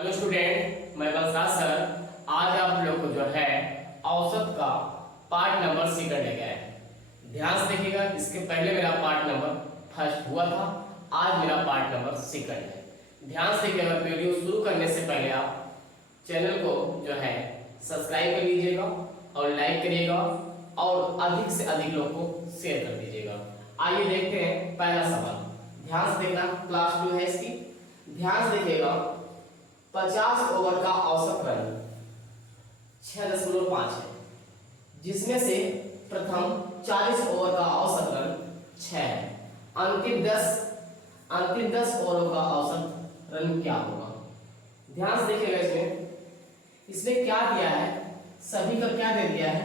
Hello student, मैं Balraj sir आज आप लोग को जो है औसत का पार्ट नंबर सी करने गए हैं। ध्यान से देखिएगा, इसके पहले मेरा पार्ट नंबर फर्स्ट हुआ था, आज मेरा पार्ट नंबर सेकंड है। ध्यान से देखिएगा, वीडियो शुरू करने से पहले आप चैनल को जो है सब्सक्राइब कर लीजिएगा और लाइक करिएगा और अधिक से अधिक लोग को शेयर कर दीजिएगा। आइए देखते हैं पहला सवाल। ध्यान से देखना, क्लास 2 है इसकी। ध्यान से देखिएगा, 50 ओवर का औसत रन 6.5 है, जिसमें से प्रथम 40 ओवर का औसत रन 6 है। अंतिम 10 ओवरों का औसत रन क्या होगा? ध्यान से देखिएगा, इसमें क्या दिया है? सभी का क्या दे दिया है?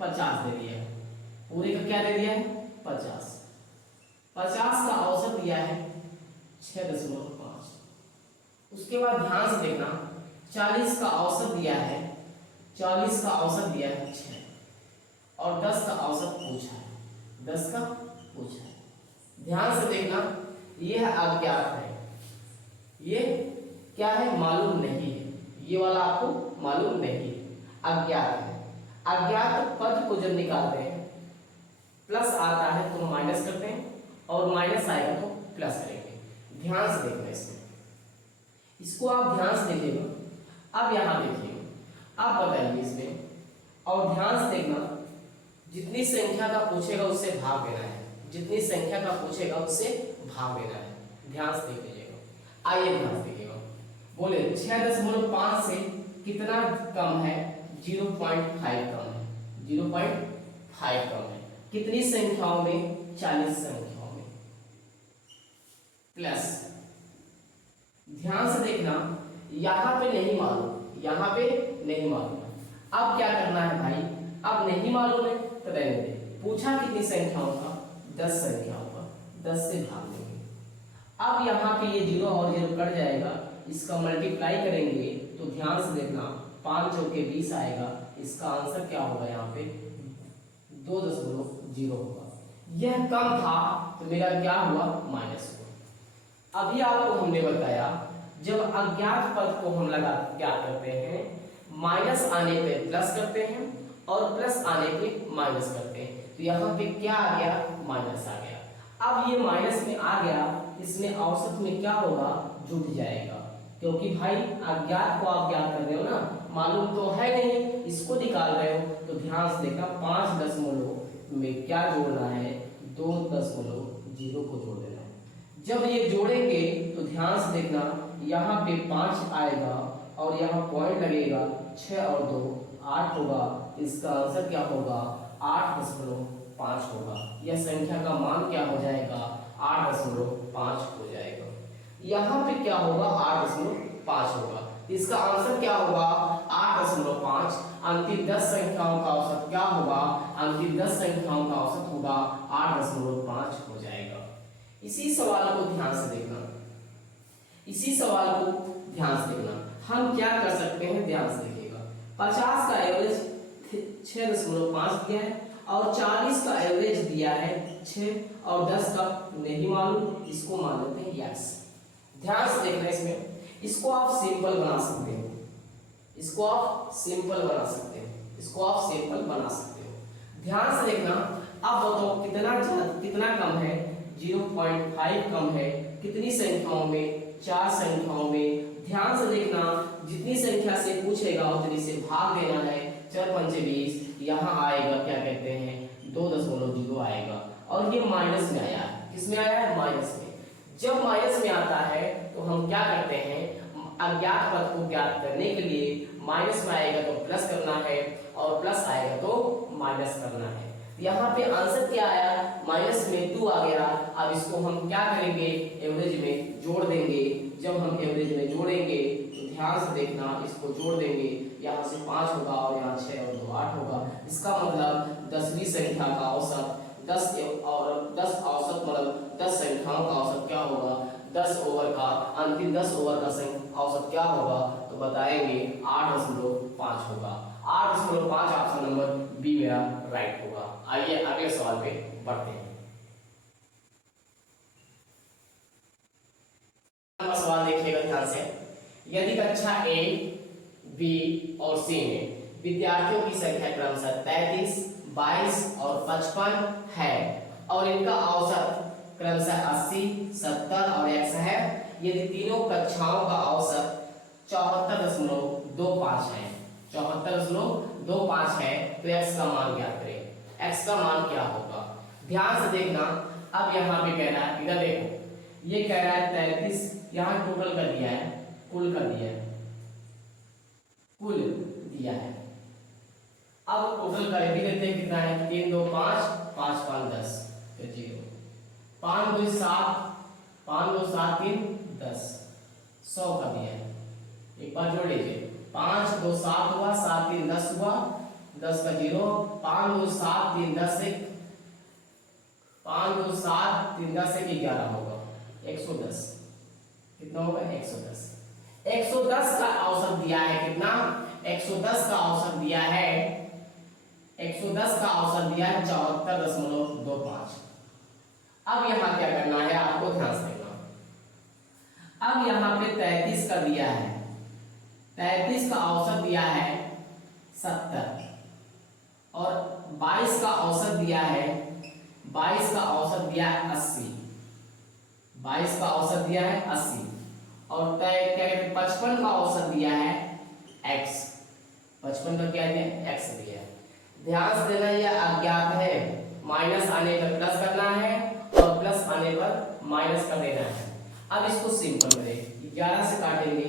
50 दे दिया है। पूरे का क्या दे दिया है? 50 का औसत दिया है 6.5। उसके बाद ध्यान से देखना, 40 का औसत दिया है, 40 का औसत दिया है 6 और 10 का औसत पूछा है, 10 का पूछा है। ध्यान से देखना, यह अज्ञात है, ये क्या है? मालूम नहीं है। ये वाला आपको मालूम नहीं है, अज्ञात है। अज्ञात पद को जब निकालते हैं, प्लस आता है तो माइनस करते हैं और माइनस आएगा तो प्लस करेंगे। ध्यान से देखना, इसको आप ध्यान से देखिएगा। अब यहां देखिए, आप बताइए इसमें, और ध्यान से देखना, जितनी संख्या का पूछेगा उससे भाग देना है, जितनी संख्या का पूछेगा उससे भाग देना है। ध्यान से देख लीजिएगा। आइए ध्यान से देखिएगा, बोले 6.5 से कितना कम है? 0.5 कम है, 0.5 कम है। कितनी संख्याओं में? 40 संख्याओं में। प्लस ध्यान से देखना, यहां पे नहीं मालूम, यहां पे नहीं मालूम। अब क्या करना है भाई? अब नहीं मालूम है तो रहने दे। पूछा कितनी संख्याओं का? 10 संख्याओं का, 10 से भाग देंगे। अब यहाँ पे ये 0 और 0 कट जाएगा, इसका मल्टीप्लाई करेंगे तो ध्यान से देखना, 5 चौके 20 आएगा। इसका आंसर क्या होगा? यहाँ पे 2.0 होगा। यह कम था तो मेरा क्या हुआ? माइनस हुआ। अभी आपको हमने बताया, जब अज्ञात पद को हम ज्ञात करते हैं, माइनस आने पे प्लस करते हैं और प्लस आने पे माइनस करते हैं, तो यहाँ पे क्या आ गया? माइनस आ गया। अब ये माइनस में आ गया, इसमें औसत में क्या होगा? जुड़ जाएगा, क्योंकि भाई अज्ञात को आप ज्ञात कर रहे हो ना, मालूम तो है नहीं, इसको निकाल रहे हो। तो ध्यान से देखना, 5 दशमलव में क्या जोड़ना है? 2.0 को जोड़ देना है। जब ये जोड़ेंगे तो ध्यान से देखना, यहाँ पे 5 आएगा और यहाँ पॉइंट लगेगा, 6 और 2 8 होगा। इसका आंसर क्या होगा? 8.5 होगा। यह संख्या का मान क्या हो जाएगा? 8.5 हो जाएगा। यहाँ पे क्या होगा? 8.5 होगा। इसका आंसर क्या होगा? 8.5। अंतिम 10 संख्याओं का औसत क्या होगा? अंतिम 10 संख्याओं का औसत होगा 8.5 हो जाएगा। इसी सवाल को ध्यान से देखना, इसी सवाल को ध्यान से देखना, हम क्या कर सकते हैं? ध्यान से देखिएगा, 50 का एवरेज 6.5 दिया है और 40 का एवरेज दिया है 6 और 10 का नहीं मालूम, इसको मान लेते हैं यस। ध्यान से देखना, इसको आप सिंपल बना सकते हो, इसको आप सिंपल बना सकते हो, इसको आप सिंपल बना सकते हो। ध्यान से देखना, अब बताओ कितना कम है? 0.5 कम है। कितनी संख्याओं में? 4 संख्याओं में। ध्यान से देखना, जितनी संख्या से पूछेगा उतनी से भाग देना है। 4 पंचे 20, यहाँ आएगा क्या कहते हैं? 2.0 आएगा और ये माइनस में आया है। किस में आया है? माइनस में। जब माइनस में आता है तो हम क्या करते हैं? अज्ञात पद को ज्ञात करने के लिए माइनस में आएगा तो प्लस करना है और प्लस आएगा तो माइनस करना है। यहाँ पे आंसर क्या आया? माइनस में 2 आ गया। अब इसको हम क्या करेंगे? एवरेज में जोड़ देंगे। जब हम एवरेज में जोड़ेंगे तो ध्यान से देखना, इसको जोड़ देंगे, यहाँ से 5 होगा और यहाँ 6 और 2 8 होगा। इसका मतलब 10वीं संख्या का औसत 10 और 10 औसत मतलब 10 संख्याओं का औसत क्या होगा? 10 ओवर का अंतिम 10 ओवर का औसत क्या होगा? तो बताएंगे 8.5 होगा। 8.5 ऑप्शन नंबर बी मेरा राइट होगा। आइए अगले सवाल पे बढ़ते हैं। सवाल देखिएगा ध्यान से, यदि कक्षा ए, बी और सी में विद्यार्थियों की संख्या क्रमशः 33, 22 और 55 है और इनका औसत क्रमशः 80, 70 और 100 है, यदि तीनों कक्षाओं का औसत 74.25 है, 74.25 है, तो x का मान ज्ञात करें। x का मान क्या होगा? ध्यान से देखना। अब यहाँ पे कह रहा है, इधर देखो, ये कह रहा है 33, यहाँ टोटल कर दिया है, कुल कर दिया है, कुल दिया है। अब टोटल कर भी देते हैं, कितना है? 3 2 5, 5 5 10, तो 0, 5 2 7, 5 2 7 3 10, 100 का दिया है। एक बार जोड़ लीजिए, 5 2 7 हुआ, 7 3 10 हुआ, 10 का 0, 5 2 7 3 10 1, 5 2 7 3 10 1 11 होगा, 110। कितना होगा? 110। 110 का औसत दिया है कितना? 110 का औसत दिया है, 110 का औसत दिया है 74.25। अब यहाँ क्या करना है आपको ध्यान से देखना। अब यहाँ पे 33 का दिया है, 33 का औसत दिया है 70 और 22 का औसत दिया है, 22 का औसत दिया है 80, 22 का औसत दिया है 80 और क्या कहते हैं 55 का औसत दिया है x, 55 का क्या दिया? x दिया है। ध्यान से देना, यह अज्ञात है, माइनस आने पर प्लस करना है और प्लस आने पर माइनस कर देना है। अब इसको सिंपल करें, 11 से काटेंगे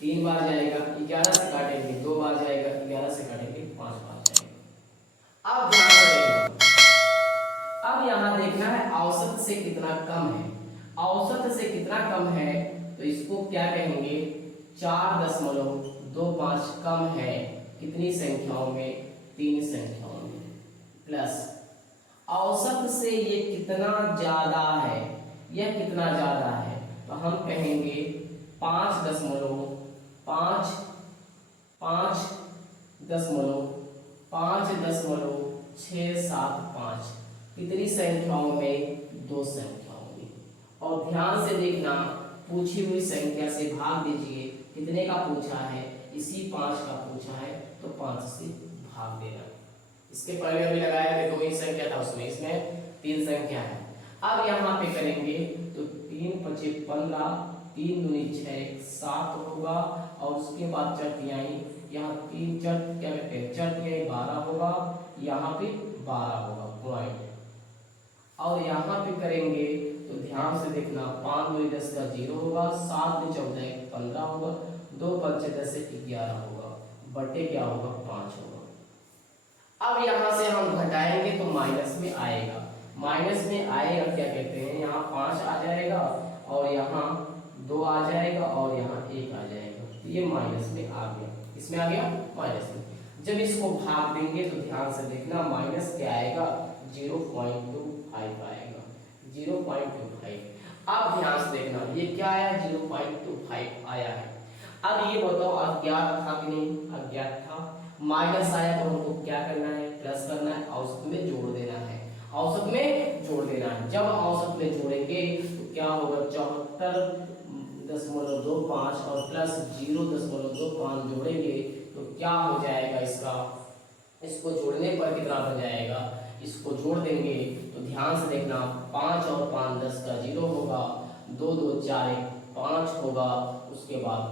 3 बार जाएगा, 11 से काटेंगे 2 बार जाएगा, 11 से काटेंगे 5 बार जाएगा। अब ध्यान से देखना, अब यहाँ देखना है औसत से कितना कम है। औसत से कितना कम है तो इसको क्या कहेंगे? 4.25 कम है। कितनी संख्याओं में? 3 संख्याओं में। प्लस औसत से ये कितना ज्यादा है? यह कितना ज्यादा है तो हम कहेंगे 5.675। कितनी संख्याओं में? 2 संख्याओं में। और ध्यान से देखना, पूछी हुई संख्या से भाग दीजिए। कितने का पूछा है? इसी 5 का पूछा है तो 5 से भाग देना। इसके पहले अभी लगाया थे 2 ही संख्या था उसमें, इसमें 3 संख्या है। अब यहाँ पे करेंगे तो 3 5 15, 3 दूनी 6 7 होगा और उसके बाद चरतियाई, यहाँ 3 चर क्या कहते हैं? चरतियाई 12 होगा, यहाँ पे 12 होगा पॉइंट। और यहाँ पे करेंगे तो ध्यान से देखना, 5 दूनी 10 का 0 होगा, 7 दूनी 14 15 होगा, 2 5 10 11 होगा, बटे क्या होगा? 5 होगा। अब यहाँ से हम घटाएंगे तो माइनस में आएगा, माइनस में आएगा क्या कहते हैं? यहाँ 5 आ जाएगा और यहाँ 2 आ जाएगा और यहाँ 1 आ जाएगा, तो ये माइनस में आ गया। इसमें आ गया माइनस में। जब इसको भाग देंगे तो ध्यान से देखना, माइनस क्या आएगा? 0.25 आएगा, 0.25। अब ध्यान से देखना, ये क्या आया? 0.25 आया है। अब ये बताओ अज्ञात था कि नहीं? अज्ञात था। माइनस आया तो हमको क्या करना है? प्लस करना है, औसत में जोड़ देना है, औसत में जोड़ देना है। जब औसत में जोड़ेंगे तो क्या होगा? 74.25 और प्लस 0.25 जोड़ेंगे तो क्या हो जाएगा इसका? इसको जोड़ने पर कितना बन जाएगा? इसको जोड़ देंगे तो ध्यान से देखना, 5 और 5 10 का 0 होगा, 2 2 4 1 5 होगा, उसके बाद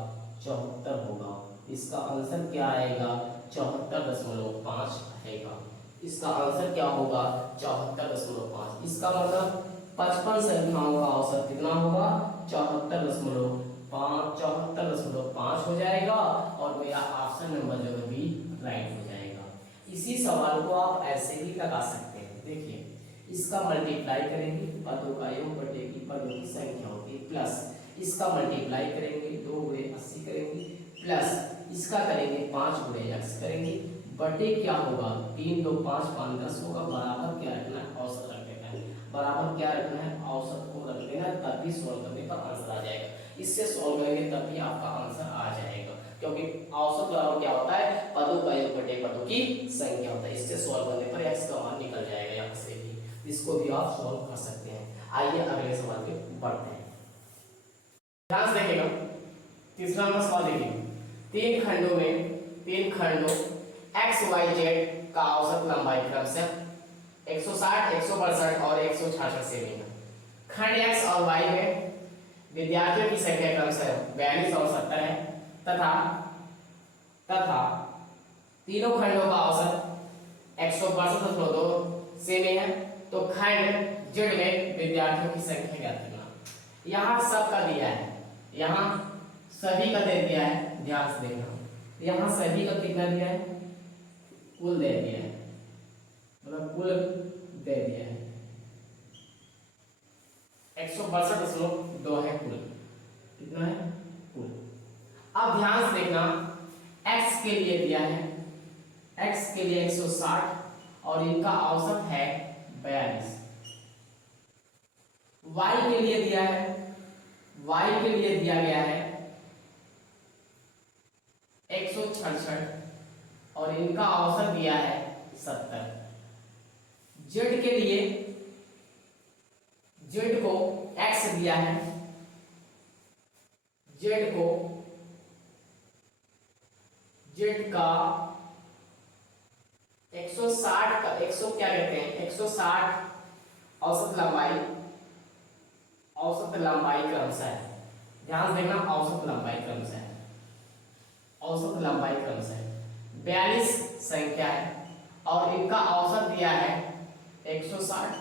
74 होगा। इसका आंसर क्या आएगा? 74.5 आएगा। इसका आंसर क्या होगा? 74.5। इसका मतलब 55 संख्याओं का औसत कितना होगा? 74.5 हो जाएगा और मेरा ऑप्शन नंबर जो है बी राइट हो जाएगा। इसी सवाल को आप ऐसे भी लगा सकते हैं। देखिए, इसका मल्टीप्लाई करेंगे, पदों का योग बटेगी पदों की संख्या होगी, प्लस इसका मल्टीप्लाई करेंगे 2 गुणे 80 करेंगे, प्लस इसका करेंगे 5 गुणे x करेंगे, बटे क्या होगा? 3 2 5 5 10 होगा, बराबर क्या रखना है? औसत रख देना है। बराबर क्या रखना है? औसत को रख देना, तभी सॉल्व करने पर आंसर आ जाएगा। इससे सॉल्व करेंगे तभी आपका आंसर आ जाएगा, क्योंकि औसत बराबर क्या होता है? पदों का योग बटे पदों की संख्या होता है। इससे सॉल्व करने पर x का मान निकल जाएगा यहाँ से भी। इसको भी आप सॉल्व कर सकते हैं। आइए अगले सवाल पे बढ़ते हैं। ध्यान से देखिएगा, तीसरा नंबर सवाल तीन खंडों एक्स वाई जेड का औसत लंबाई क्रमशः 160, 162 और 166 सेमी है। खंड एक्स और वाई में विद्यार्थियों की संख्या क्रमशः 42 और 70 है तथा तीनों खंडों का औसत 162.2 सेमी है। तो खंड जेड में विद्यार्थियों की संख्या ज्ञात करना। यहाँ सबका दिया है, यहाँ सभी का दे दिया है, ध्यान से देखना। यहाँ सभी का कितना दिया है, कुल दे दिया है, मतलब कुल दे दिया है 162.2 है कुल, कितना है कुल। अब ध्यान से देखना, x के लिए दिया है, x के लिए 160 और इनका औसत है 42। y के लिए दिया है, y के लिए दिया गया है 166 और इनका औसत दिया है 70। z के लिए, z को x दिया है, z को z का 160 का 100 क्या कहते हैं 160 औसत लंबाई क्रमशः है। ध्यान से देखना, औसत लंबाई क्रमशः है 42 संख्या है और इनका औसत दिया है 160।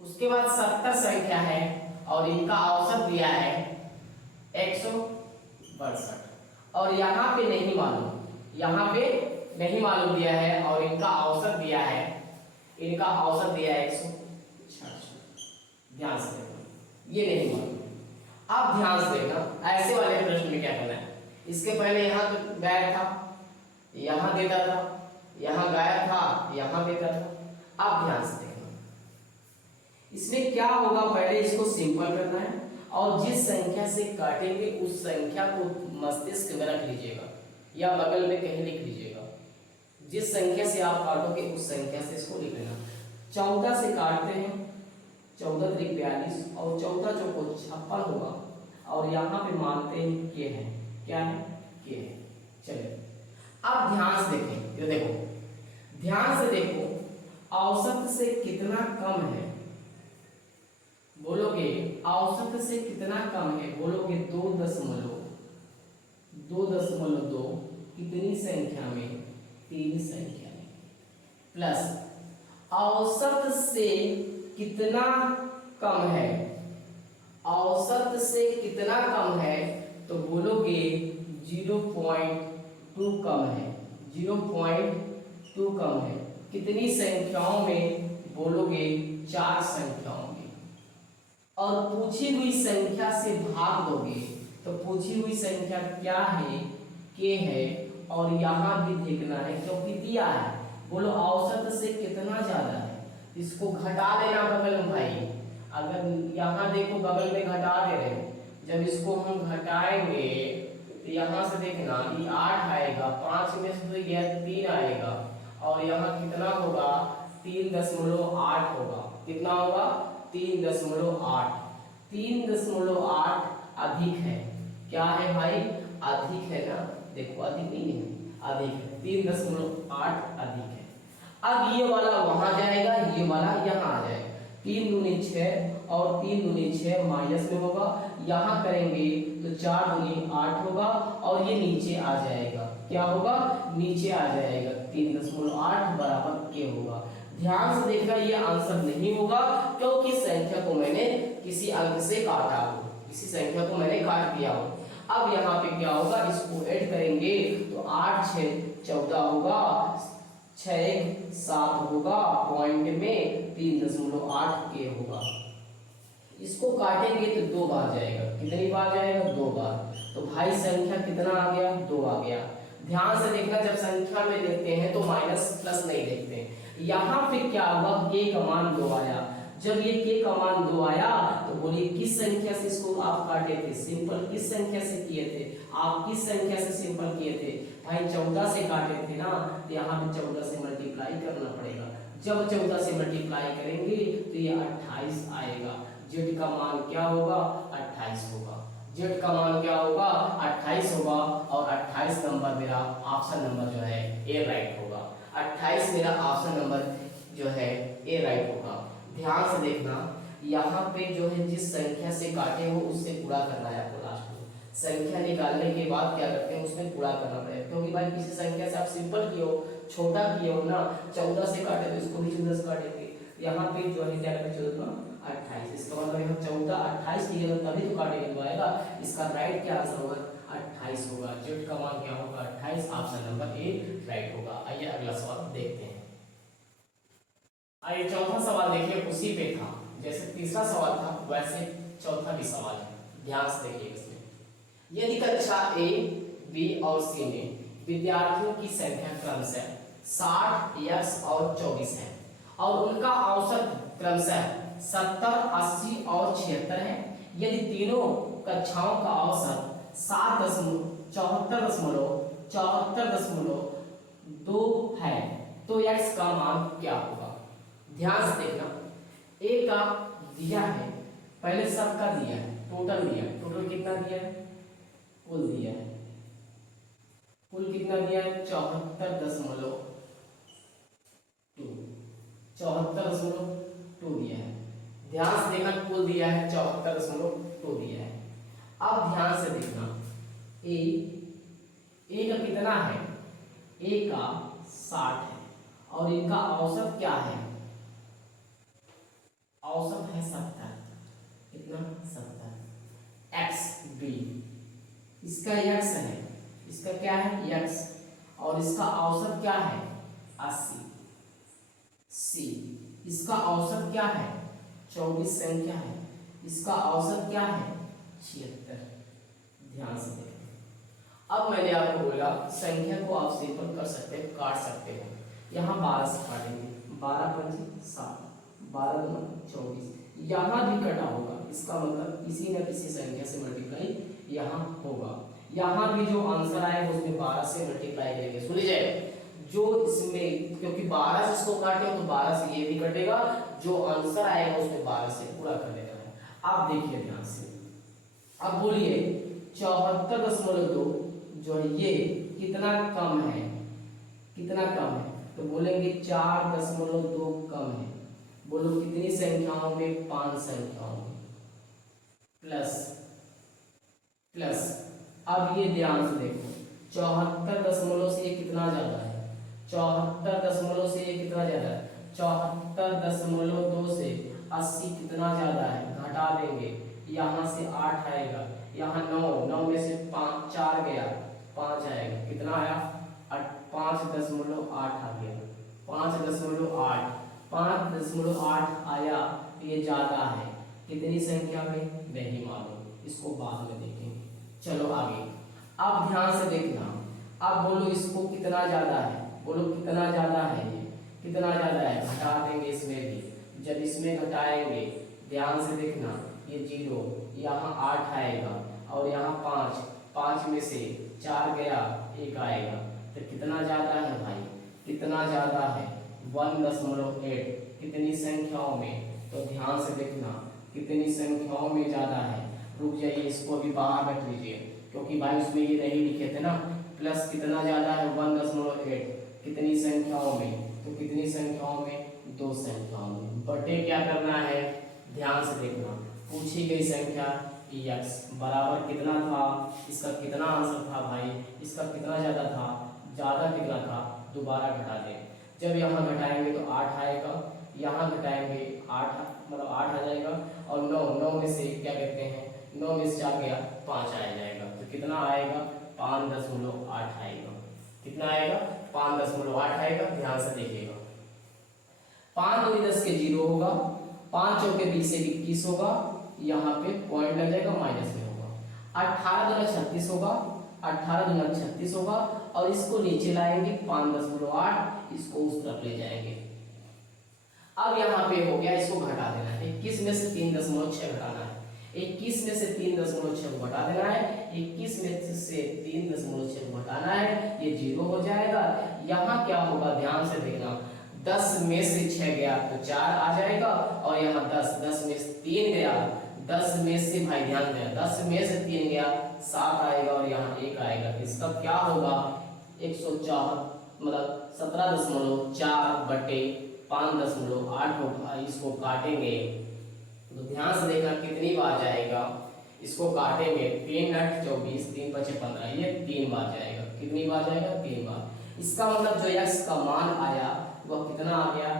उसके बाद 70 संख्या है और इनका औसत दिया है 162 और यहाँ पे नहीं मालूम दिया है और इनका औसत दिया है 166। ध्यान से देखना, ये नहीं मालूम। अब ध्यान से देखना, ऐसे वाले प्रश्न में क्या करना है, इसके पहले यहाँ गायब था, यहाँ देता था, यहाँ गायब था, यहाँ देता था। अब ध्यान से देखना, इसमें क्या होगा, पहले इसको सिंपल करना है और जिस संख्या से काटेंगे उस संख्या को मस्तिष्क में रख लीजिएगा या बगल में कहीं लिख लीजिएगा। जिस संख्या से आप काटोगे उस संख्या से इसको लिख लेना। 14 से काटते हैं, 14 त्रिक 42 और 14 चौको 56 होगा और यहाँ पे मानते हैं के है, क्या है के है। चलिए अब ध्यान से देखें, ये देखो, ध्यान से देखो, औसत से कितना कम है बोलोगे, औसत से कितना कम है बोलोगे 2.2 कितनी संख्या में, 3 संख्या में, प्लस औसत से कितना कम है, औसत से कितना कम है तो बोलोगे 0.2 कम है, 0.2 कम है। कितनी संख्याओं में बोलोगे, 4 संख्याओं में। और पूछी हुई संख्या से भाग दोगे तो पूछी हुई संख्या क्या है, के है, और यहाँ भी देखना है क्योंकि दिया है। बोलो औसत से कितना ज्यादा है, इसको घटा देना बगल में भाई। अगर यहाँ देखो बगल में घटा दे रहे हैं, जब इसको हम घटाएंगे तो यहाँ से देखना ये 8 आएगा, 5 में से तो यह 3 आएगा और यहाँ कितना होगा 3.8 होगा। कितना होगा 3.8। 3.8 अधिक है, क्या है भाई अधिक है ना, देखो अधिक नहीं है, अधिक है, 3.8 अधिक है। अब ये वाला वहां जाएगा, ये वाला यहाँ आ जाएगा। 3 दूनी 6 और 3 दूनी 6 माइनस में होगा, यहाँ करेंगे तो 4 दूनी 8 होगा और ये नीचे आ जाएगा, क्या होगा नीचे आ जाएगा, 3.8 बराबर के होगा। ध्यान से देखना, ये आंसर नहीं होगा क्योंकि संख्या को मैंने किसी अंक से काटा हो, किसी संख्या को मैंने काट दिया हो। अब यहाँ पे क्या होगा, इसको ऐड करेंगे तो 8 6 14 होगा, 6 1 7 होगा, पॉइंट में 3.8 के होगा। इसको काटेंगे तो 2 बार जाएगा, कितनी बार जाएगा 2 बार। तो भाई संख्या कितना आ गया 2 आ गया। ध्यान से देखना, जब संख्या में देखते हैं तो माइनस प्लस नहीं देखते हैं। यहाँ पे क्या हुआ, के का मान 2 आया। जब ये के का मान 2 आया तो बोलिए किस संख्या से इसको आप काटे थे, सिंपल किस संख्या से किए थे आप, किस संख्या से सिंपल किए थे भाई 14 से काटे थे ना, तो यहाँ पे 14 से मल्टीप्लाई करना पड़ेगा। जब 14 से मल्टीप्लाई करेंगे तो ये 28 आएगा। जेड का मान क्या होगा 28 होगा। जेड का मान क्या होगा 28 होगा और 28 नंबर मेरा ऑप्शन नंबर जो है ए राइट होगा। 28 मेरा ऑप्शन नंबर जो है ए राइट होगा। ध्यान से देखना, यहाँ पे जो है जिस संख्या से काटे हो उससे गुणा करना है आपको। लास्ट में संख्या निकालने के बाद क्या करते हैं, उसमें गुणा करना पड़ेगा, क्योंकि भाई किसी संख्या से आप सिंपल किए हो, छोटा किए हो ना, 14 से काटे तो इसको भी 14 से काटेंगे। यहाँ पे जो है क्या करते 14 28, इसका मतलब यहाँ 14 28 किए तभी तो काटेंगे तो आएगा। इसका राइट क्या आंसर होगा 28 होगा। जेड का मान क्या होगा 28, ऑप्शन नंबर ए राइट होगा। आइए अगला सवाल देखते हैं। आइए चौथा सवाल देखिए, उसी पे था जैसे तीसरा सवाल था वैसे चौथा भी सवाल है, ध्यान से देखिए इसमें। यदि कक्षा ए बी और सी में विद्यार्थियों की संख्या क्रमशः 60 यक्स और 24 है और उनका औसत क्रमशः 70 80 और 76 है, यदि तीनों कक्षाओं का औसत 74.2 है तो x का मान क्या होगा। ध्यान से देखना, ए का दिया है, पहले सबका दिया है, टोटल दिया है, टोटल कितना दिया है, कुल दिया है, कुल कितना दिया है 74.2 दिया है। ध्यान से देखना, कुल दिया है 74.2 दिया है। अब ध्यान से देखना, ए का कितना है, ए का 60 है और इनका औसत क्या है, औसत है 70, कितना 70। एक्स बी, इसका x है, इसका क्या है x, और इसका औसत क्या है 80। सी, इसका औसत क्या है 24 संख्या है, इसका औसत क्या है 76। ध्यान से देखें। अब मैंने आपको बोला संख्या को आप सिंपल कर सकते हैं, काट सकते हो। यहाँ 12 से काटेंगे, 12 पंजी 7, 12 दूना 24, यहाँ भी कटा होगा, इसका मतलब किसी न किसी संख्या से मल्टीप्लाई यहाँ होगा। यहाँ भी जो आंसर आएगा उसमें 12 से मल्टीप्लाई करेंगे। सुन लीजिए, जो इसमें क्योंकि 12 से इसको काटे तो 12 से ये भी कटेगा, जो आंसर आएगा उसमें 12 से पूरा कर देना है। आप देखिए ध्यान से, अब बोलिए 74.2 जो है ये कितना कम है, कितना कम है, तो बोलेंगे 4.2 कम है। बोलो कितनी संख्याओं में, 5 संख्याओं में, प्लस प्लस। अब ये ध्यान से देखो, 74 से ये कितना ज्यादा है, 74 से ये कितना ज्यादा है, 74.2 से 80 कितना ज्यादा है, घटा देंगे, यहाँ से 8 आएगा, यहाँ 9 में से 5 4 गया, 5 आएगा, कितना आया 5.8 आ गया, 5.8 आया, ये ज्यादा है। कितनी संख्या में नहीं मालूम, इसको बाद में देखेंगे। चलो आगे, अब ध्यान से देखना, अब बोलो इसको कितना ज्यादा है, बोलो कितना ज्यादा है, ये कितना ज्यादा है, घटा देंगे इसमें भी। जब इसमें घटाएंगे ध्यान से देखना, ये 0, यहाँ 8 आएगा और यहाँ 5 में से 4 गया, 1 आएगा, तो कितना ज्यादा है भाई, कितना ज्यादा है 1.8। कितनी संख्याओं में, तो ध्यान से देखना कितनी संख्याओं में ज्यादा है। रुक जाइए, इसको अभी बाहर रख लीजिए, क्योंकि भाई उसमें ये नहीं लिखे थे ना। प्लस कितना ज्यादा है 1.8, कितनी संख्याओं में, तो कितनी संख्याओं में, 2 संख्याओं में, बटे क्या करना है, ध्यान से देखना, पूछी गई संख्या x बराबर कितना था, इसका कितना आंसर था भाई, इसका कितना ज्यादा था, ज्यादा कितना था, दोबारा घटा दें। जब यहाँ घटाएंगे तो 8 आएगा, यहाँ घटाएंगे 8 मतलब 8 आ जाएगा, और 9 में से क्या कहते हैं, 9 में से 4 गया, 5 आ जाएगा, तो कितना आएगा 5.8 आएगा, कितना आएगा 5.8 आएगा। ध्यान से देखिएगा, 5 दूनी 10 के 0 होगा, 5 चौके 20 से 21 होगा, यहाँ पे पॉइंट लग जाएगा, माइनस में होगा, 18 दूना 36 होगा, 18 दूना 36 होगा, और इसको नीचे लाएंगे 5.8, इसको उस तरफ ले जाएंगे। अब यहाँ पे हो गया, इसको घटा देना है, 21 में से 3.6 घटाना है, 21 में से 3.6 घटा देना है, 21 में से 3.6 घटाना है, ये 0 हो जाएगा। यहाँ क्या होगा, ध्यान से देखना, 10 में से 6 गया तो 4 आ जाएगा, और यहाँ 10 में से 3 गया, 10 में से भाई ध्यान देना, 10 में से 3 गया 7 आएगा और यहाँ 1 आएगा, इसका क्या होगा 104 मतलब 17.4/5.8 होगा। इसको काटेंगे तो ध्यान से देखना कितनी बार जाएगा, इसको काटेंगे 3 8 24 3 5 15, ये 3 बार जाएगा। कितनी बार जाएगा 3 बार। इसका मतलब जो x का मान आया वह कितना आ गया,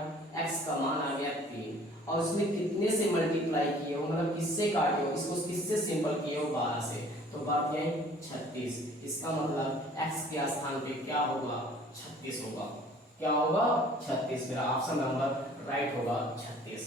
x का मान आ गया 3। और इसमें कितने से मल्टीप्लाई किए हो मतलब किससे काटे हो, इसको किससे सिंपल किए हो 12 से, तो बात यही 36। इसका मतलब x के स्थान पे क्या होगा 36 होगा। क्या होगा 36, मेरा ऑप्शन नंबर राइट होगा 36।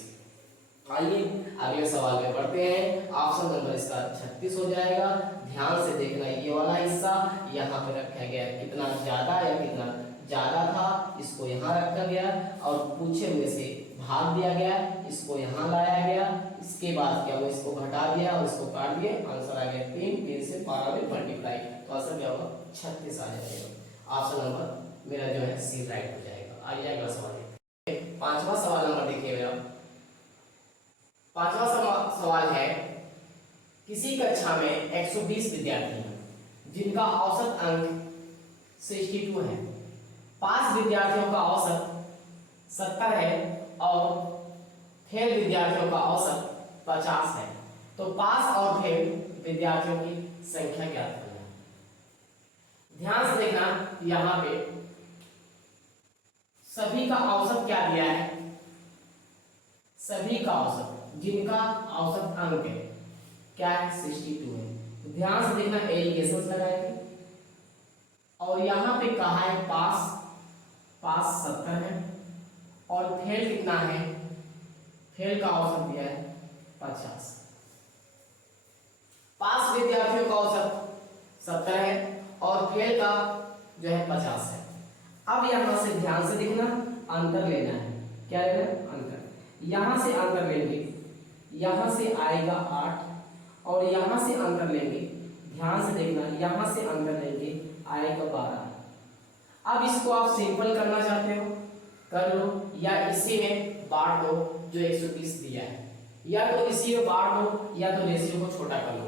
आइए अगले सवाल में बढ़ते हैं। ऑप्शन नंबर इसका 36 हो जाएगा। ध्यान से देखना, ये वाला हिस्सा यहाँ पे रखा गया, कितना ज्यादा या कितना ज्यादा था इसको यहाँ रखा गया और पूछे हुए से भाग दिया गया, इसको यहाँ लाया गया। इसके बाद क्या हुआ, इसको घटा दिया और इसको काट दिया, आंसर आ गया 3 से 12 में मल्टीप्लाई, तो आंसर क्या होगा 36 आ जाएगा। ऑप्शन नंबर मेरा जो है सी राइट हो जाएगा। आइए अगला सवाल देखते हैं। पांचवा सवाल नंबर देखिए मेरा। पांचवा सवाल है, किसी कक्षा में 120 विद्यार्थी हैं जिनका औसत अंक 62 है। पास विद्यार्थियों का औसत 70 है और फेल विद्यार्थियों का औसत 50 है। तो पास और फेल विद्यार्थियों की संख्या ज्ञात करना है। ध्यान से देखना, यहाँ पे सभी का औसत क्या दिया है, सभी का औसत जिनका औसत अंक है क्या है 62 है। तो ध्यान से देखना, एलिगेशन लगाएंगे और यहाँ पे कहा है पास 70 है और फेल कितना है, फेल का औसत दिया है 50। पास विद्यार्थियों का औसत 70 है और फेल का जो है 50 है। अब यहां से ध्यान से देखना, अंतर लेना है। क्या लेना है, अंतर। यहां से अंतर लेंगे, यहां से आएगा 8 और यहां से अंतर लेंगे, ध्यान से देखना, यहां से अंतर लेंगे आएगा 12। अब इसको आप सिंपल करना चाहते हो कर लो, या इसी में बांट दो जो 120 दिया है, या तो इसी में बांट दो या तो रेशियो को छोटा कर लो,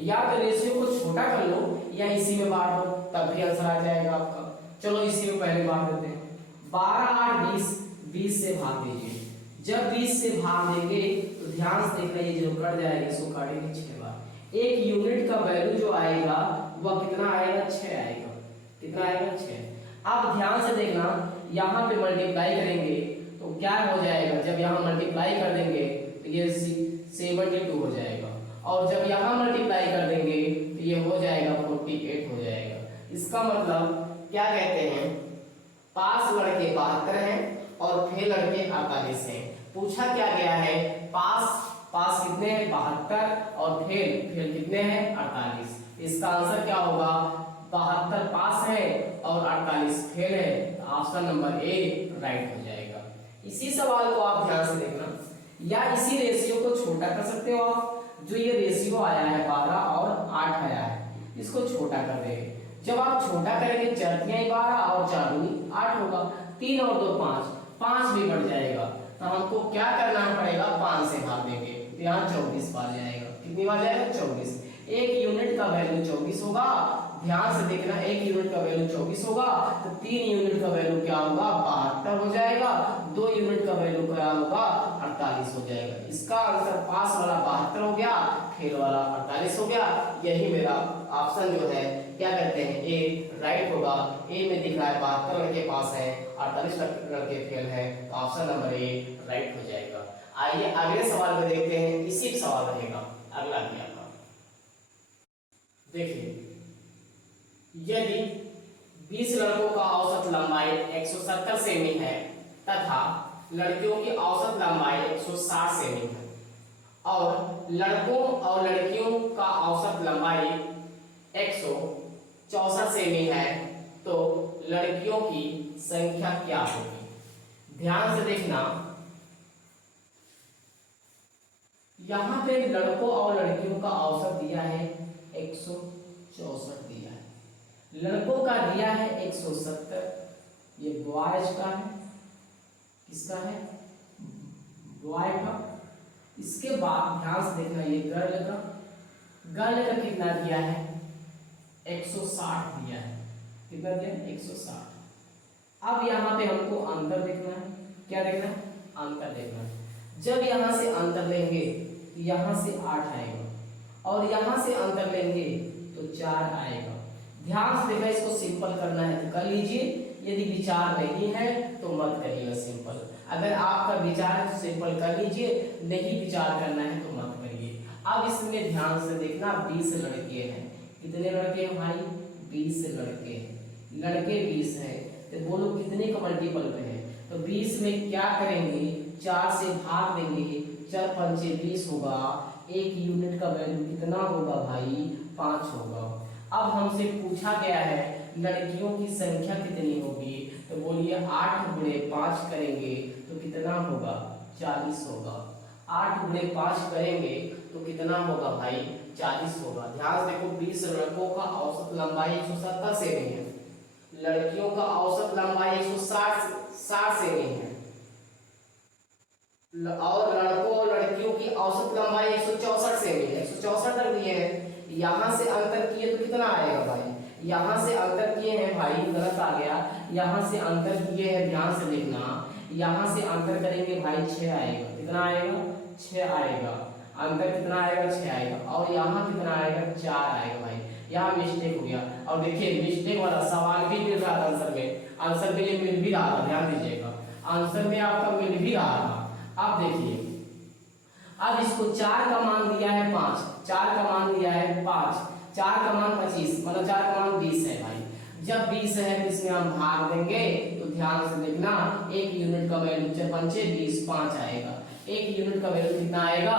या तो रेशियो को छोटा कर लो या इसी में बांट दो, तब भी आंसर आ जाएगा आपका। चलो इसी में पहले बांट देते हैं। 12 8 20, 20 से भाग दीजिए। जब 20 से भाग देंगे तो ध्यान से देखना, ये जो कट जाएगा इसको काटेंगे 6 बार। एक यूनिट का वैल्यू जो आएगा वह कितना आएगा 6 आएगा। कितना आएगा 6। अब ध्यान से देखना, यहाँ पे मल्टीप्लाई करेंगे तो क्या हो जाएगा, जब यहाँ मल्टीप्लाई कर देंगे तो ये 72 हो जाएगा और जब यहाँ मल्टीप्लाई कर देंगे तो ये हो जाएगा 48 हो जाएगा। इसका मतलब क्या कहते हैं, पास लड़के 72 हैं और फेल लड़के 48 हैं। पूछा क्या गया है, पास कितने हैं 72 और फेल कितने हैं 48। इसका आंसर क्या होगा, 72 पास है और 48 फेल है। ऑप्शन नंबर ए राइट हो जाएगा। इसी सवाल को आप ध्यान से देखना, या इसी रेशियो को छोटा कर सकते हो आप। जो ये रेशियो आया है 12 और 8 आया है, इसको छोटा कर देंगे। जब आप छोटा करेंगे, चरतियां 12 और 4 दूनी 8 होगा, 3 और 2 5, 5 भी बढ़ जाएगा। तो हमको क्या करना पड़ेगा, 5 से भाग देंगे, यहाँ 24 बार जाएगा। कितनी बार जाएगा 24। एक यूनिट का वैल्यू 24 होगा। ध्यान से देखना, एक यूनिट का वैल्यू 24 होगा तो 3 यूनिट का वैल्यू क्या होगा 72 हो जाएगा। 2 यूनिट का वैल्यू क्या होगा 48 हो जाएगा। इसका आंसर पास वाला 72 हो गया, फेल वाला 48 हो गया। यही मेरा ऑप्शन जो है क्या कहते हैं ए राइट होगा। ए में दिख रहा है 72 लड़के पास है, 48 लड़के फेल है, तो ऑप्शन नंबर ए राइट हो जाएगा। आइए अगले सवाल में देखते हैं, इसी सवाल रहेगा अगला भी आपका। देखिए, यदि 20 लड़कों का औसत लंबाई 170 सेमी है तथा लड़कियों की औसत लंबाई 160 सेमी है और लड़कों और लड़कियों का औसत लंबाई 164 सेमी है, तो लड़कियों की संख्या क्या होगी। ध्यान से देखना, यहां पे लड़कों और लड़कियों का औसत दिया है 164 दिया है, लड़कों का दिया है 170, ये बॉयज का है, किसका है बॉय का, इसके बाद ध्यान से देखना, ये गर्ल का कितना दिया है 160 दिया है, कितना दिया है 160। अब यहाँ पे हमको अंतर देखना है, क्या देखना है अंतर देखना है। जब यहाँ से अंतर लेंगे तो यहाँ से 8 आएगा और यहाँ से अंतर लेंगे तो 4 आएगा। ध्यान से देखा, इसको सिंपल करना है तो कर लीजिए, यदि विचार नहीं है तो मत करिएगा सिंपल। अगर आपका विचार है तो सिंपल कर लीजिए, नहीं विचार करना है तो मत करिए। अब इसमें ध्यान से देखना, 20 लड़के हैं। कितने लड़के हैं भाई 20 लड़के हैं, लड़के 20 हैं तो बोलो कितने का मल्टीपल पे है। तो 20 में क्या करेंगे 4 से भाग देंगे, 4 पंचे 20 होगा, एक यूनिट का वैल्यू कितना होगा भाई 5 होगा। अब हमसे पूछा गया है लड़कियों की संख्या कितनी होगी, तो बोलिए 8 गुणे 5 करेंगे तो कितना होगा 40 होगा। 8 गुणे 5 करेंगे तो कितना होगा भाई 40 होगा। ध्यान से देखो, 20 लड़कों का औसत लंबाई 170 सेमी है, लड़कियों का औसत लंबाई 160 सेमी है, और लड़कों और लड़कियों की औसत लंबाई 164 सेमी है, 164 तक दिए हैं। यहाँ से अंतर किए तो कितना आएगा भाई, यहाँ से अंतर किए हैं भाई, गलत आ गया, यहाँ से अंतर किए हैं, ध्यान से देखना, यहाँ से अंतर करेंगे भाई 6 आएगा, कितना आएगा 6 आएगा, अंतर कितना आएगा 6 आएगा, और यहाँ कितना आएगा 4 आएगा भाई। यहाँ मिस्टेक हो गया, और देखिए मिस्टेक वाला सवाल भी मिल रहा था आंसर में ये मिल भी रहा था, ध्यान दीजिएगा आंसर में आपका मिल भी रहा था। अब देखिए, अब इसको 4 का मान दिया है 5, 4 का मान दिया है 5, 4 का मान 25, मतलब 4 का मान 20 है भाई। जब 20 है तो इसमें हम भाग देंगे, तो ध्यान से देखना, एक यूनिट का वैल्यू 4 पंचे 20, 5 आएगा, एक यूनिट का वैल्यू कितना आएगा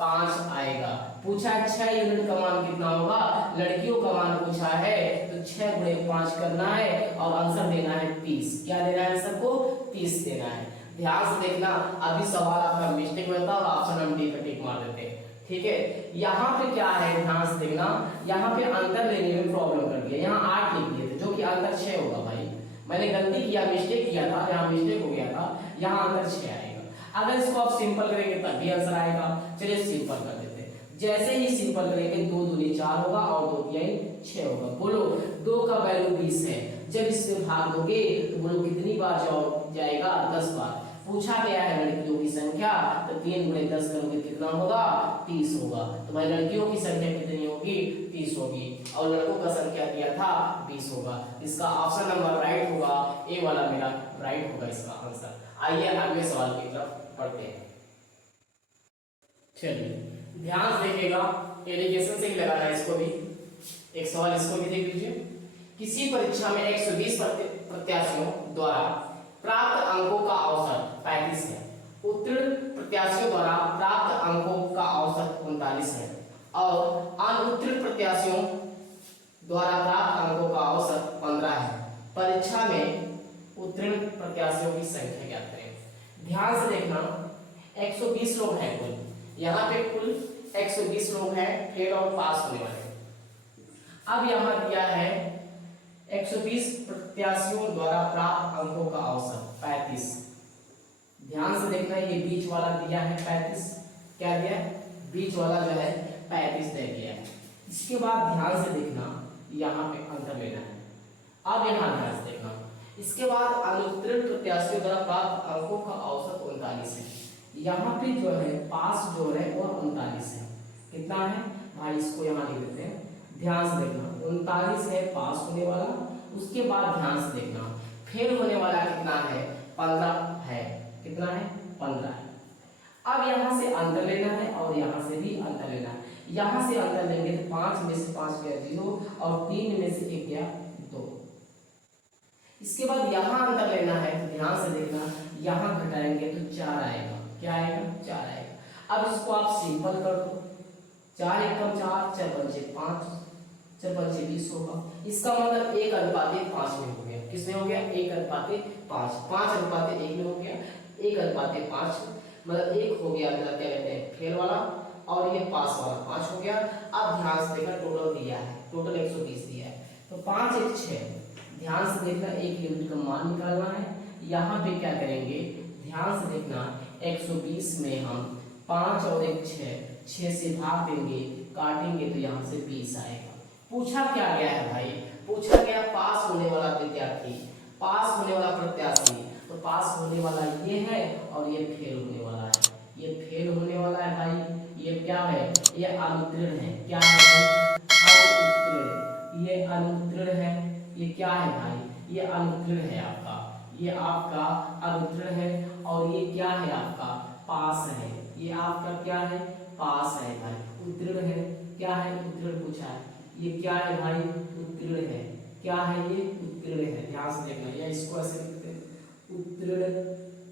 5 आएगा। पूछा है 6 यूनिट का मान कितना होगा, लड़कियों का मान पूछा है, तो 6 गुणे 5 करना है और आंसर देना है 30। क्या देना है आंसर को 30 देना है। ध्यान से देखना, अभी सवाल आपका मिस्टेक में था और ऑप्शन हम डी पे टिक मार देते हैं, ठीक है। यहाँ पे क्या है ध्यान से देखना, यहाँ पे अंतर लेने में प्रॉब्लम कर दिया, यहाँ 8 लिख दिए थे जो कि अंतर 6 होगा भाई, मैंने गलती किया, मिस्टेक किया था, यहाँ मिस्टेक हो गया था, यहाँ अंतर 6 आएगा। अगर इसको आप सिंपल करेंगे तब भी आंसर आएगा। चलिए सिंपल कर देते हैं, जैसे ही सिंपल करेंगे 2 दूनी 4 होगा और 2 तिहाई 6 होगा। बोलो 2 का वैल्यू 20 है, जब इससे भाग दोगे तो बोलो कितनी बार जाएगा 10 बार। पूछा गया है लड़कियों की संख्या, तो 3 गुणे 10 करोगे कितना होगा 30 होगा। तो भाई लड़कियों की संख्या कितनी होगी 30 होगी, और लड़कों का संख्या दिया था 20 होगा। इसका ऑप्शन नंबर राइट होगा, ए वाला मेरा राइट होगा इसका आंसर। आइए अगले सवाल की तरफ पढ़ते हैं। चलिए ध्यान से देखिएगा, एलिगेशन से ही लगाना है इसको भी। एक सवाल इसको भी देख लीजिए, किसी परीक्षा में 120 प्रत्याशियों द्वारा प्राप्त अंकों का औसत 35 है, उत्तीर्ण प्रत्याशियों द्वारा प्राप्त अंकों का औसत 39 है, और अनुत्तीर्ण प्रत्याशियों द्वारा प्राप्त अंकों का औसत 15 है। परीक्षा में उत्तीर्ण प्रत्याशियों की संख्या ज्ञात करें। ध्यान से देखना, 120 लोग हैं कुल, यहाँ पे कुल 120 लोग हैं फेल और पास होने वाले। अब यहाँ दिया है 120 प्रत्याशियों द्वारा प्राप्त अंकों का औसत 35। ध्यान से देखना, ये बीच वाला दिया है 35, क्या दिया है बीच वाला जो है 35 दे दिया है। इसके बाद ध्यान से देखना, यहाँ पे अंतर लेना है। अब यहाँ ध्यान से देखना, इसके बाद अनुत्तीर्ण प्रत्याशियों द्वारा प्राप्त अंकों का औसत 39 है। यहाँ पे जो है पास जो है वो 39 है, कितना है भाई इसको यहाँ लिख देते हैं। ध्यान से देखना, 39 है पास होने वाला, उसके बाद ध्यान से देखना फेल होने वाला कितना है 15 है, कितना है 15 है। अब यहाँ से अंतर लेना है और यहाँ से भी अंतर लेना है। यहाँ से अंतर लेंगे तो 5 में से 5 गया 0 और 3 में से 1 गया 2। इसके बाद यहाँ अंतर लेना है, तो ध्यान से देखना, यहाँ घटाएंगे तो 4 आएगा, क्या आएगा 4 आएगा। अब इसको आप सिंपल कर दो, 4 एकम 4, 4 पंचे 5, 4 पंचे 20 होगा। इसका मतलब 1:5 में हो गया, किसमें हो गया 1:5, 5:1 में हो गया, 1:5 मतलब 1 हो गया, क्या कहते हैं फेल वाला, और ये पास वाला 5 हो गया। अब ध्यान से देखना, टोटल दिया है, टोटल 120 दिया है, तो 5 1 6। ध्यान से देखना, एक यूनिट का मान निकालना है। यहाँ पे क्या करेंगे, ध्यान से देखना, 120 में हम 5 और 1 6, 6 से भाग देंगे, काटेंगे तो यहाँ से 20 आएगा। पूछा क्या गया है भाई? पूछा गया पास होने वाला विद्यार्थी, पास होने वाला प्रत्याशी। तो पास होने वाला ये है और ये फेल होने वाला है। ये फेल होने वाला है भाई, ये क्या है? ये अनुत्तीर्ण है। क्या है भाई? अनुत्तीर्ण। ये अनुत्तीर्ण है। ये क्या है भाई? ये अनुत्तीर्ण है आपका, ये आपका अनुत्तीर्ण है। और ये क्या है आपका? पास है। ये आपका क्या है? पास है भाई। उत्तीर्ण है। क्या है? उत्तीर्ण पूछा है। ये क्या है भाई? उत्तीर्ण है। क्या है ये? उत्तीर्ण है। ध्यान से देखना, या इसको ऐसे लिखते हैं उत्तीर्ण।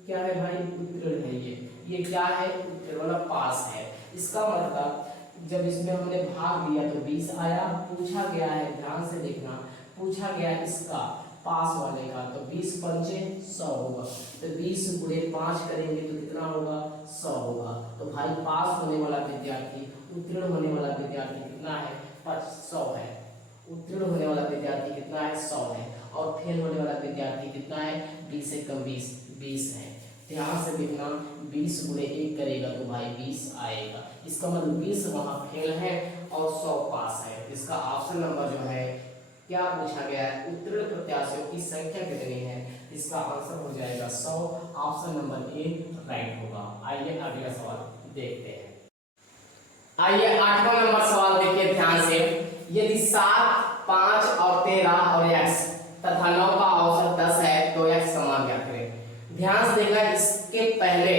क्या है भाई? उत्तीर्ण है। ये क्या है? उत्तीर्ण वाला पास है। इसका मतलब जब इसमें हमने भाग दिया तो 20 आया। पूछा गया है, ध्यान से देखना, पूछा गया है इसका पास वाले का, तो 20 पंचे 100 होगा। तो 20 गुणे 5 करेंगे तो कितना होगा? 100 होगा। तो भाई पास होने वाला विद्यार्थी, उत्तीर्ण होने वाला विद्यार्थी कितना है? 100 है। उत्तीर्ण होने वाला विद्यार्थी कितना है? 100 है। और फेल होने वाला विद्यार्थी कितना है? 20 से कम 20 है। ध्यान से देखना, 20 गुणे 1 करेगा तो भाई 20 आएगा। इसका मतलब 20 वहां फेल है और 100 पास है। इसका ऑप्शन नंबर जो है, क्या पूछा गया है? उत्तीर्ण प्रत्याशियों की संख्या कितनी है? इसका आंसर हो जाएगा 100। ऑप्शन नंबर ए राइट होगा। आइए अगला सवाल देखते हैं। आइए 8वां नंबर सवाल देखिए ध्यान से। यदि 7, 5 और 13 और x तथा 9 का औसत 10 है तो x का मान ज्ञात करें। ध्यान से देखना, इसके पहले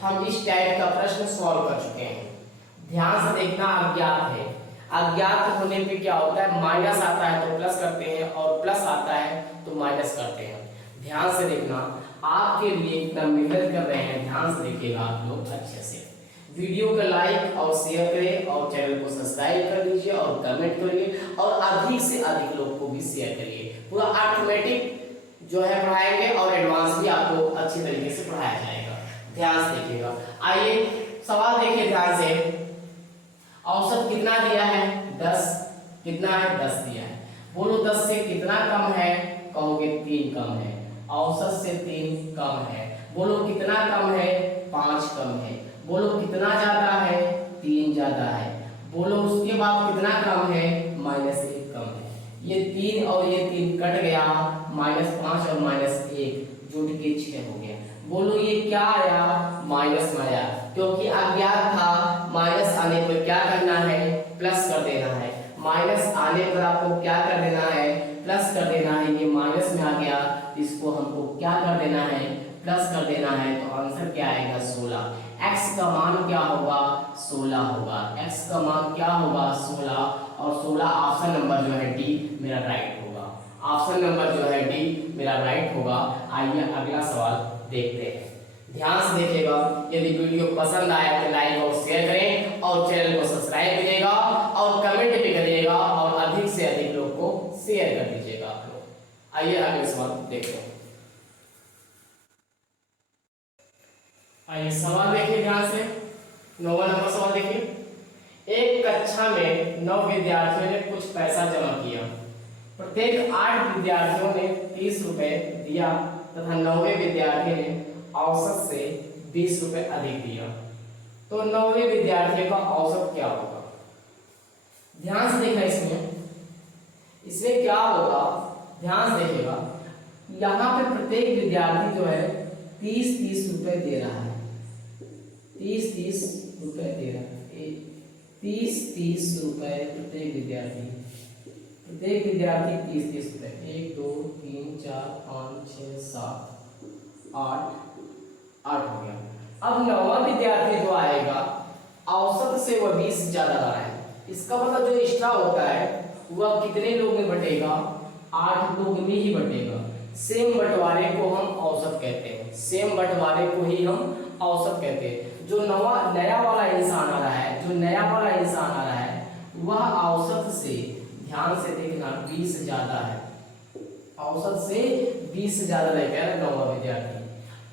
हम इस टाइप का प्रश्न सॉल्व कर चुके हैं। ध्यान से देखना, अज्ञात है। अज्ञात होने पे क्या होता है? माइनस आता है तो प्लस करते हैं और प्लस आता है तो माइनस करते हैं। ध्यान से देखना, आपके लिए इतना मेहनत कर रहे हैं, ध्यान से देखिएगा आप लोग अच्छे से। वीडियो को लाइक और शेयर करें और चैनल को सब्सक्राइब कर लीजिए और कमेंट करिए और अधिक से अधिक लोग को भी शेयर करिए। पूरा अर्थमेटिक जो है पढ़ाएंगे और एडवांस भी आपको अच्छी तरीके से पढ़ाया जाएगा। ध्यान से देखिएगा। आइए सवाल देखिए ध्यान से। औसत कितना दिया है? 10। कितना है? 10 दिया है। बोलो 10 से कितना कम है? कहोगे 3 कम है। औसत से 3 कम है। बोलो कितना कम है? 5 कम है। बोलो कितना ज्यादा है? 3 ज्यादा है। बोलो उसके बाद कितना कम है? -1 कम है। ये 3 और ये 3 कट गया, -5 और -1 जुड़ के 6 हो गया। बोलो ये क्या आया? माइनस में आया, क्योंकि अज्ञात था। माइनस आने पर क्या करना है? प्लस कर देना है। माइनस आने पर आपको क्या कर देना है? प्लस कर देना है। ये माइनस में आ गया, इसको हमको क्या कर देना है? प्लस कर देना है। तो आंसर क्या आएगा? 16। x का मान क्या होगा? 16 होगा। x का मान क्या होगा? 16। और 16 ऑप्शन नंबर जो है डी मेरा राइट होगा। ऑप्शन नंबर जो है डी मेरा राइट होगा। आइए अगला सवाल देखते हैं। ध्यान से देखिएगा। यदि वीडियो पसंद आए तो लाइक और शेयर करें और चैनल को सब्सक्राइब करिएगा और कमेंट भी करिएगा और अधिक से अधिक लोग को शेयर कर दीजिएगा आप लोग। आइए अगले सवाल देखते हैं। आइए सवाल देखिए ध्यान से। 9वां नंबर सवाल देखिए। एक कक्षा में 9 विद्यार्थियों ने कुछ पैसा जमा किया। प्रत्येक 8 विद्यार्थियों ने 30 रुपए दिया तथा 9वें विद्यार्थी ने औसत से 20 रुपए अधिक दिया, तो 9वें विद्यार्थी का औसत क्या होगा? ध्यान से देखना। इसमें क्या होगा? ध्यान से देखिएगा। यहाँ पे प्रत्येक विद्यार्थी जो है 30-30 रुपए दे रहा है। 30-30 रुपए दे रहा है। 30-30 रुपए प्रत्येक विद्यार्थी 30-30 रुपए। 1 2 3 4 5 6 7 8 हो गया। अब 9वां विद्यार्थी जो आएगा औसत से वह 20 ज्यादा आ रहा है। इसका मतलब जो एक्स्ट्रा होता है वह कितने लोग में बटेगा? 8 लोग में ही बटेगा। सेम बंटवारे को हम औसत कहते हैं। सेम बंटवारे को ही हम औसत कहते हैं। जो नया वाला इंसान आ रहा है, जो नया वाला इंसान आ रहा है वह औसत से, ध्यान से देखना, 20 ज्यादा है। औसत से 20 ज्यादा लेके आया 9वां विद्यार्थी।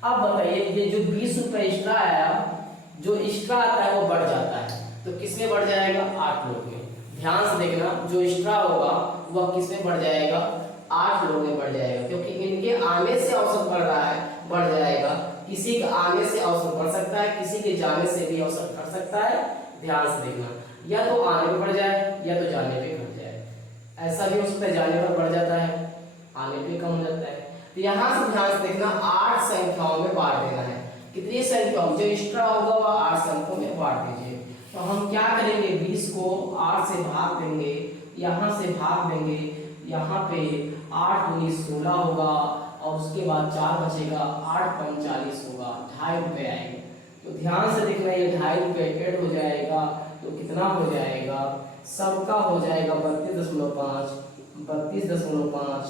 अब बताइए, ये जो 20 रुपए एक्स्ट्रा आया, जो एक्स्ट्रा आता है वो बढ़ जाता है, तो किसमें बढ़ जाएगा? 8 लोग में। ध्यान से देखना, जो एक्स्ट्रा होगा वह किसमें बढ़ जाएगा? 8 लोग में बढ़ जाएगा, क्योंकि इनके आने से औसत बढ़ रहा है, बढ़ जाएगा। किसी के आने से औसत बढ़ सकता है, किसी के जाने से भी औसत घट सकता है। ध्यान से देखना, या तो आने पे बढ़ जाए या तो जाने पे घट जाए। ऐसा भी हो सकता है जाने पर बढ़ जाता है, आने पे कम हो जाता है। तो यहाँ से ध्यान से देखना, 8 संख्याओं में बांट देना है। कितनी संख्याओं, जो एक्स्ट्रा होगा वह 8 संख्याओं में बांट दीजिए। तो हम क्या करेंगे, 20 को 8 से भाग देंगे, यहाँ से भाग देंगे, यहाँ पे 8 दूनी 16 होगा और उसके बाद 4 बचेगा, 8 पंच 40 होगा, 2.5 रुपये आएंगे। तो ध्यान से देखना, ये 2.5 रुपये ऐड हो जाएगा तो कितना हो जाएगा, सबका हो जाएगा 32.5, 32.5,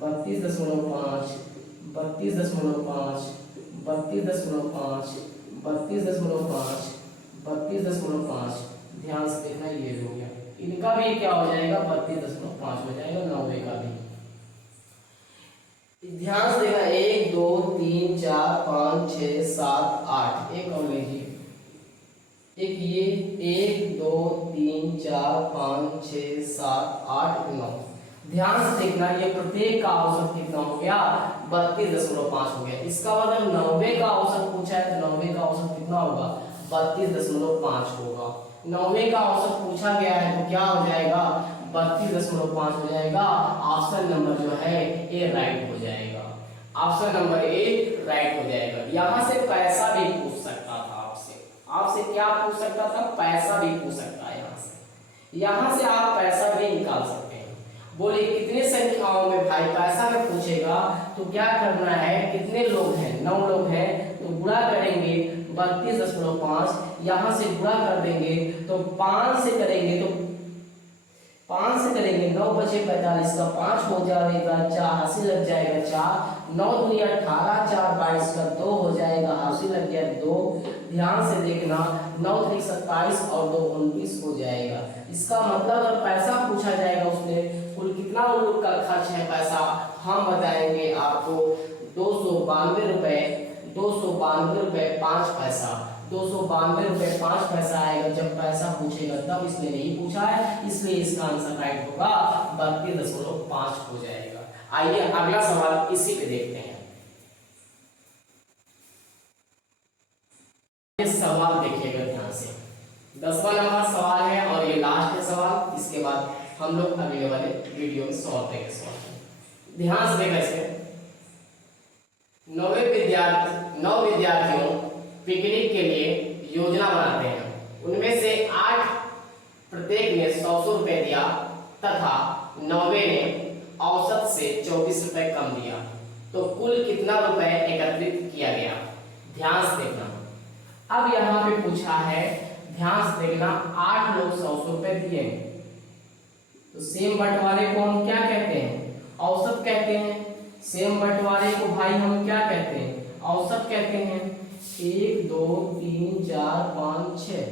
32.5, 32.5, 32.5, 32.5, 32.5। ध्यान से देखना, ये हो गया। इनका भी क्या हो जाएगा, 32.5 हो जाएगा, 90 का भी। ध्यान से देखना, 1 2 3 4 5 6 7 8। एक और लीजिए, एक ये 1 2 3 4 5 6 7 8 9। ध्यान से देखना, ये प्रत्येक का औसत कितना हो गया, 32.5 हो गया। इसका मतलब 90 का औसत पूछा है तो 90 का औसत कितना होगा, 32.5 होगा। 90 का औसत पूछा गया है तो क्या हो जाएगा, 32.5 हो जाएगा। ऑप्शन नंबर जो है ए राइट हो जाएगा, ऑप्शन नंबर ए राइट हो जाएगा। यहाँ से पैसा भी पूछ सकता था आपसे, आपसे क्या पूछ सकता था, पैसा भी पूछ सकता है। यहाँ से आप पैसा भी निकाल सकते हैं। बोलिए कितने संख्याओं में भाई पैसा में पूछेगा तो क्या करना है, कितने लोग हैं, 9 लोग हैं तो गुणा करेंगे 32.5, यहाँ से गुणा कर देंगे तो 5 से करेंगे तो 5 से करेंगे 9 बचे 45 का 5 हो जाएगा, 4 80 लग जाएगा, 4 9 दूनी 18, 4 22 का 2 हो जाएगा, 80 लग गया 2। ध्यान से देखना, 9 3 27 और 2 29 हो जाएगा। इसका मतलब अगर पैसा पूछा जाएगा उसमें कुल कितना उन लोग का खर्च है पैसा, हम बताएंगे आपको 292 रुपए, 292 रुपए 5 पैसा, 292 रुपए 5 पैसा आएगा। जब पैसा पूछेगा तब इसने नहीं पूछा है, इसलिए इसका आंसर राइट होगा, 32.5 हो जाएगा। आइए अगला सवाल इसी पे देखते हैं। ये सवाल देखिएगा ध्यान से, 10वां नंबर सवाल है और ये लास्ट है सवाल। इसके बाद हम लोग अगले वाले वीडियो में सॉल्व करेंगे सवाल। ध्यान से देखिए, इसे 9 विद्यार्थियों पिकनिक के लिए योजना बनाते हैं। उनमें से 8 प्रत्येक ने 100 रुपए दिया तथा 9वें ने औसत से 24 रुपए कम दिया, तो कुल कितना रुपए एकत्रित किया गया। ध्यान से देखना, अब यहाँ पे पूछा है, ध्यान से देखना, 8 लोग 100 रुपए दिए तो सेम बंटवारे को हम क्या कहते हैं, औसत कहते हैं। सेम बंटवारे को भाई हम क्या कहते हैं, औसत कहते हैं। 1 2 3 4 5 6,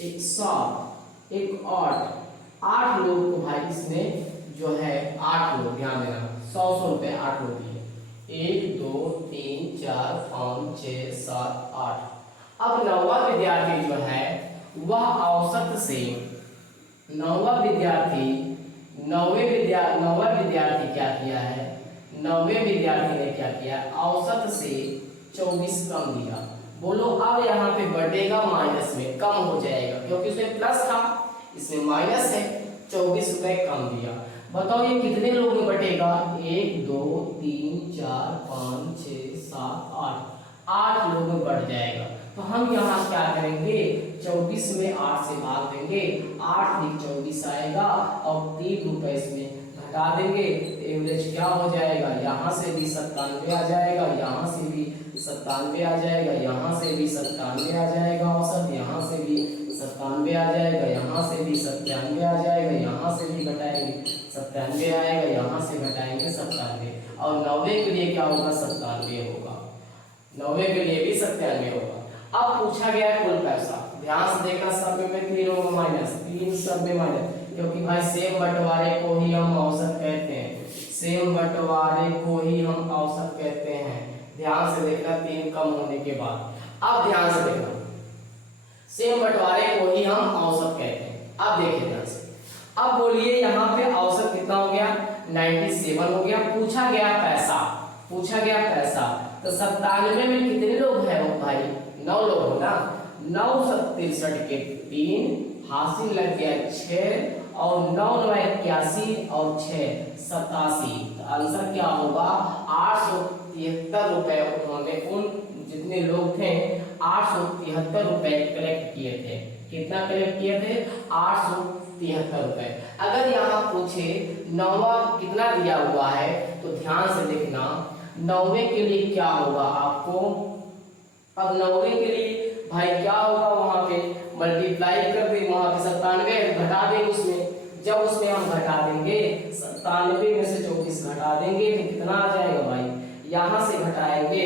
एक 7, एक 8 लोग को भाई इसने जो है 8 लोग, ध्यान देना, 100 रुपए 8 लोग दिए, 1 2 3 4 5 6 7 8। अब 9वां विद्यार्थी जो है वह औसत से, 9वां विद्यार्थी क्या किया है, 9वें विद्यार्थी ने क्या किया, औसत से 24 कम दिया। बोलो अब यहाँ पे बढ़ेगा माइनस में, कम हो जाएगा, क्योंकि उसमें प्लस था इसमें माइनस है, 24 रुपए कम दिया। बताओ ये कितने लोग में बटेगा, 1 2 3 4 5 6 7 8 लोग में बढ़ जाएगा। तो हम यहाँ क्या करेंगे, 24 में 8 से भाग देंगे, 8 × 24 आएगा और 3 रुपए इसमें घटा देंगे, एवरेज क्या हो जाएगा, यहाँ से भी 97 आ जाएगा, यहाँ से भी 97 आ जाएगा, यहाँ से भी 97 आ जाएगा औसत, यहाँ से भी 97 आ जाएगा, यहाँ से भी 97 आ जाएगा, यहाँ से भी घटाएंगे 97 आएगा, यहाँ से घटाएंगे 97 और 90 के लिए क्या होगा, 97 होगा, 90 के लिए भी 97 होगा। अब पूछा गया है कुल पैसा, ध्यान से देखना, सब में 3 होगा माइनस, 3 सब में माइनस, क्योंकि भाई सेम बंटवारे को ही हम औसत कहते हैं, सेम बंटवारे को ही हम औसत कहते हैं। ध्यान से देखना, 3 कम होने के बाद, अब ध्यान से देखना, सेम बंटवारे को ही हम औसत कहते हैं। अब देखिए ध्यान से, अब बोलिए यहाँ पे औसत कितना हो गया, 97 हो गया। पूछा गया पैसा, तो 97 में कितने लोग हैं वो भाई? 9 लोग हो ना। 9 7 63 के 3, हासिल लग गया 6 और 9 9 81 और 6 87। तो आंसर क्या होगा? 873 रुपए उन्होंने उन जितने लोग थे 873 रुपए कलेक्ट किए थे। कितना कलेक्ट किए थे? 873 रुपए। अगर यहाँ पूछे नौवा कितना दिया हुआ है तो ध्यान से देखना, 9वें के लिए क्या होगा आपको? अब 9वें के लिए भाई क्या होगा? वहां पे मल्टीप्लाई कर दे, वहां पे 97 घटा देंगे उसमें। जब उसमें हम घटा देंगे 97 में से 24 घटा देंगे तो कितना आ जाएगा भाई? यहाँ से घटाएंगे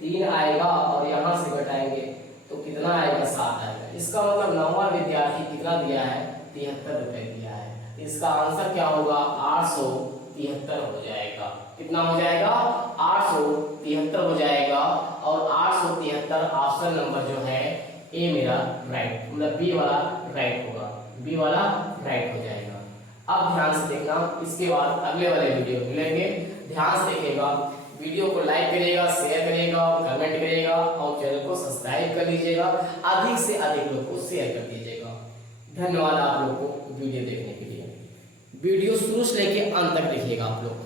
3 आएगा और यहाँ से घटाएंगे तो कितना आएगा? 7 आएगा। इसका मतलब 9वां विद्यार्थी कितना दिया है? 73 रुपए दिया है। इसका आंसर क्या होगा? 873 हो जाएगा। कितना हो जाएगा? 873 हो जाएगा। और 873 ऑप्शन नंबर जो है ए मेरा राइट, मतलब बी वाला राइट होगा। बी वाला राइट हो जाएगा। अब ध्यान से देखना, इसके बाद अगले वाले वीडियो मिलेंगे। ध्यान से देखिएगा, वीडियो को लाइक करिएगा, शेयर करिएगा, कमेंट करिएगा और चैनल को सब्सक्राइब कर लीजिएगा। अधिक से अधिक लोग को शेयर कर दीजिएगा। धन्यवाद आप लोग को वीडियो देखने के लिए। वीडियो शुरू से लेके अंत तक देखिएगा आप लोग।